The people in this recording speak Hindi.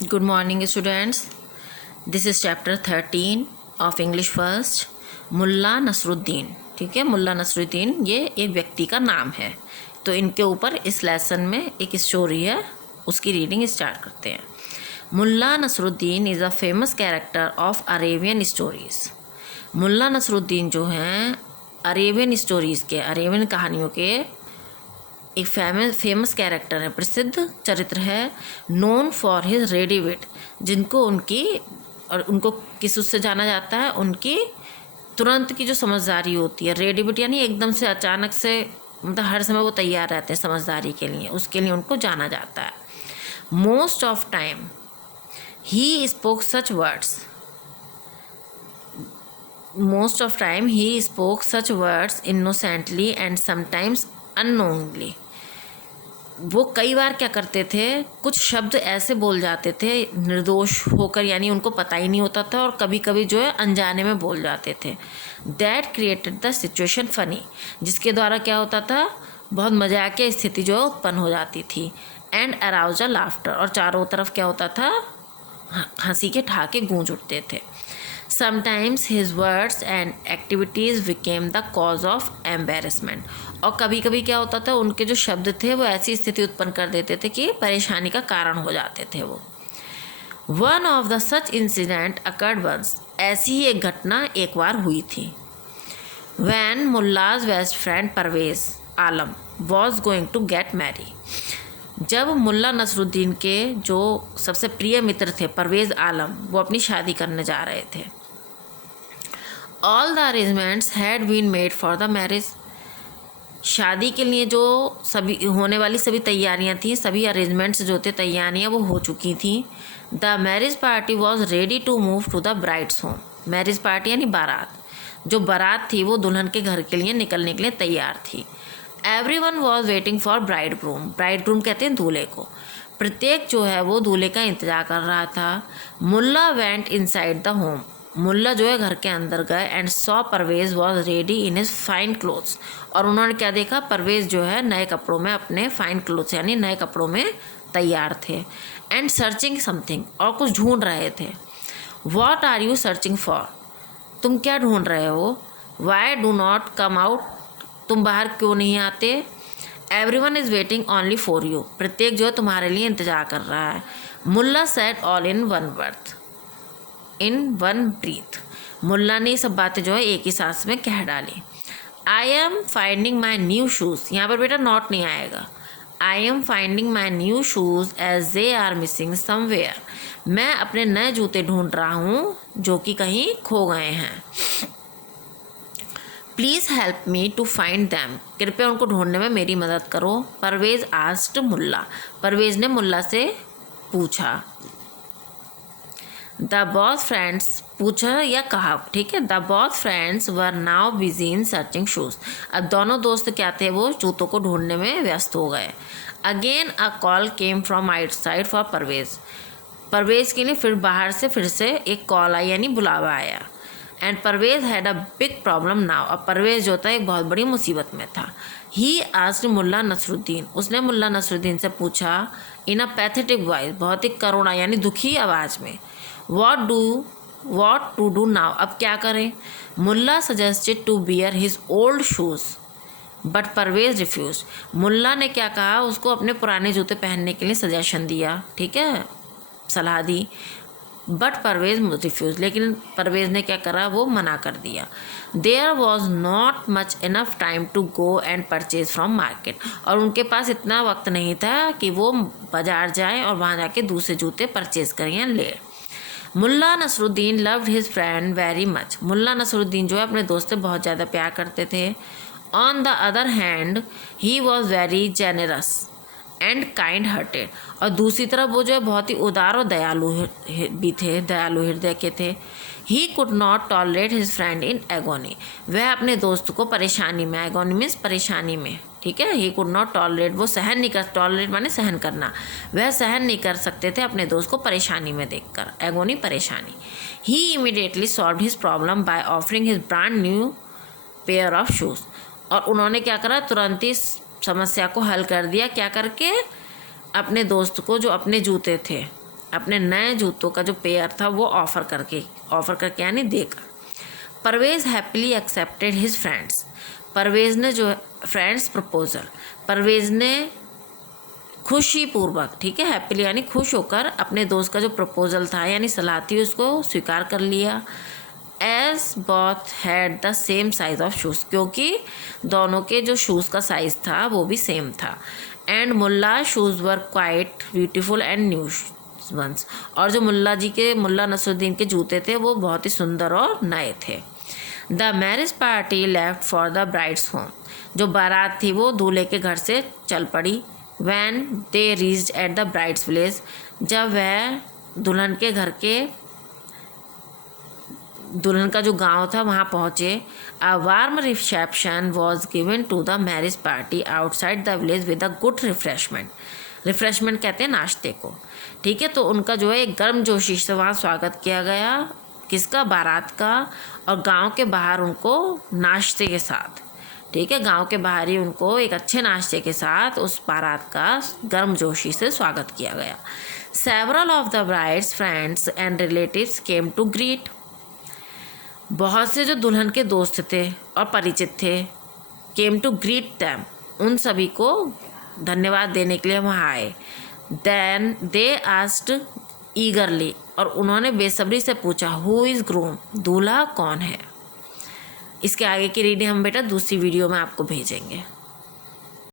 Good morning, students. This is chapter 13 of English First. Mulla Nasruddin. ठीक है, मुल्ला नसरुद्दीन ये एक व्यक्ति का नाम है. तो इनके ऊपर इस लेसन में एक स्टोरी है, उसकी रीडिंग स्टार्ट करते हैं. Mulla Nasruddin is a famous character of Arabian stories. Mulla Nasruddin जो हैं अरेबियन स्टोरीज़ के, अरेबियन कहानियों के एक फेमस कैरेक्टर है, प्रसिद्ध चरित्र है. नोन फॉर हिज रेडी विट, जिनको उनको किस उससे जाना जाता है, उनकी तुरंत की जो समझदारी होती है. रेडी विट यानी एकदम से अचानक से, मतलब हर समय वो तैयार रहते हैं समझदारी के लिए, उसके लिए उनको जाना जाता है. Most of time he spoke such words. Most of time he spoke such words innocently and sometimes unknowingly. वो कई बार क्या करते थे, कुछ शब्द ऐसे बोल जाते थे निर्दोष होकर, यानी उनको पता ही नहीं होता था, और कभी कभी जो है अनजाने में बोल जाते थे. That created the situation funny, जिसके द्वारा क्या होता था, बहुत मजाकिया स्थिति जो है उत्पन्न हो जाती थी. एंड अराउज अ लाफ्टर, और चारों तरफ क्या होता था, हंसी के ठहाके गूंज उठते थे. Sometimes his words and activities became the cause of embarrassment. और कभी कभी क्या होता था, उनके जो शब्द थे वो ऐसी स्थिति उत्पन्न कर देते थे कि परेशानी का कारण हो जाते थे वो. One of the such incident occurred once. ऐसी ही एक घटना एक बार हुई थी. When मुल्ला's best friend Parvez Alam was going to get married. जब मुल्ला नसरुद्दीन के जो सबसे प्रिय मित्र थे परवेज़ आलम, वो अपनी शादी करने जा रहे थे. All the arrangements had been made for the marriage. शादी के लिए जो सभी होने वाली सभी तैयारियां थी, सभी अरेंजमेंट्स जो थे, तैयारियां वो हो चुकी थी. The marriage party was ready to move to the bride's home. Marriage party यानी बारात, जो बारात थी वो दुल्हन के घर के लिए निकलने के लिए तैयार थी. Everyone was waiting for bride groom. Bride groom कहते हैं दूल्हे को. प्रत्येक जो है वो दूल्हे का इंतजार कर रहा था. Mulla went inside the home. Mulla जो है घर के अंदर गए and saw Parvez was ready in his fine clothes. और उन्होंने क्या देखा, परवेज जो है नए कपड़ों में, अपने फाइन क्लोथ्स यानी नए कपड़ों में तैयार थे. एंड सर्चिंग समथिंग, और कुछ ढूंढ रहे थे. What are you searching for, तुम क्या ढूंढ रहे हो. Why do not come out, तुम बाहर क्यों नहीं आते. Everyone is waiting only for you, प्रत्येक जो है तुम्हारे लिए इंतजार कर रहा है. Mulla said all in one birth, in one breath. Mulla ने सब बातें जो है एक ही सांस में कह डाली. I am finding my new shoes, यहाँ पर बेटा नॉट नहीं आएगा. I am finding my new shoes as they are missing somewhere. मैं अपने नए जूते ढूंढ रहा हूँ जो कि कहीं खो गए हैं. Please help me to find them, कृपया उनको ढूंढने में मेरी मदद करो. परवेज आस्क्ड मुल्ला, परवेज ने मुल्ला से पूछा. द बॉथ फ्रेंड्स, पूछा या कहा, ठीक है. The both friends were now busy in searching shoes. अब दोनों दोस्त क्या थे, वो जूतों को ढूंढने में व्यस्त हो गए. Again a call came from outside for Parvez. Parvez के लिए फिर से एक कॉल आई, यानी बुलावा आया. And Parvez had a big problem now. अब परवेज जो था एक बहुत बड़ी मुसीबत में था. ही आस्क्ड मुल्ला नसरुद्दीन, उसने मुल्ला नसरुद्दीन से पूछा इन अ पैथेटिक वॉइस, बहुत ही करुणा यानी दुखी आवाज़ में. वॉट टू डू नाउ, अब क्या करें. Mulla suggested to bear his old shoes but Parvez refuse. Mulla ने क्या कहा, उसको अपने पुराने जूते पहनने के लिए सजेशन दिया, ठीक है, सलाह दी. बट परवेज रिफ्यूज, लेकिन परवेज ने क्या करा, वो मना कर दिया. There was not much enough time to go and purchase from market. और उनके पास इतना वक्त नहीं था कि वो बाजार जाएं और वहाँ जाके दूसरे जूते परचेज करें या ले. Mulla Nasruddin loved his friend very much. Mulla Nasruddin जो है अपने दोस्त से बहुत ज़्यादा प्यार करते थे. On the other hand he was very generous and kind hearted. और दूसरी तरफ वो जो है बहुत ही उदार और दयालु भी थे, दयालु हृदय के थे. He could not tolerate his friend in agony. वह अपने दोस्त को परेशानी में, एगोनी मीन्स परेशानी में, ठीक है. ही कुड नॉट टॉलरेट, वो सहन नहीं कर, टॉलरेट माने सहन करना, वह सहन नहीं कर सकते थे अपने दोस्त को परेशानी में देखकर. एगोनी परेशानी. He immediately solve his problem by offering his brand new pair of shoes. और उन्होंने क्या करा, तुरंत ही समस्या को हल कर दिया. क्या करके, अपने दोस्त को जो अपने जूते थे अपने नए जूतों का जो पेयर था वो ऑफ़र करके यानी देकर। Parvez happily accepted his friends. Parvez ने जो फ्रेंड्स प्रपोजल, परवेज़ ने खुशी पूर्वक, ठीक है, हैप्पीली यानी खुश होकर अपने दोस्त का जो प्रपोजल था यानी सलाह थी उसको स्वीकार कर लिया। As both had the same size of shoes, क्योंकि दोनों के जो शूज़ का साइज़ था वो भी सेम था। And Mulla shoes were quite beautiful and new ones, और जो मुल्ला नसरुद्दीन के जूते थे वो बहुत ही सुंदर और नए थे। The marriage party left for the bride's home, जो बारात थी वो दूल्हे के घर से चल पड़ी। When they reached at the bride's village, जब वह दुल्हन का जो गांव था वहाँ पहुँचे। A warm reception was given to the marriage party outside the village with a good refreshment कहते हैं नाश्ते को, ठीक है। तो उनका जो है एक गर्मजोशी से वहाँ स्वागत किया गया, किसका, बारात का, और गांव के बाहर उनको नाश्ते के साथ, ठीक है, गांव के बाहर ही उनको एक अच्छे नाश्ते के साथ उस बारात का गर्मजोशी से स्वागत किया गया। Several of the bride's friends and relatives came to greet, बहुत से जो दुल्हन के दोस्त थे और परिचित थे, केम टू ग्रीट दैम, उन सभी को धन्यवाद देने के लिए वहाँ आए। देन दे आस्क्ड ईगरली, और उन्होंने बेसब्री से पूछा, हु इज़ ग्रूम, दूल्हा कौन है। इसके आगे की रीडिंग हम बेटा दूसरी वीडियो में आपको भेजेंगे।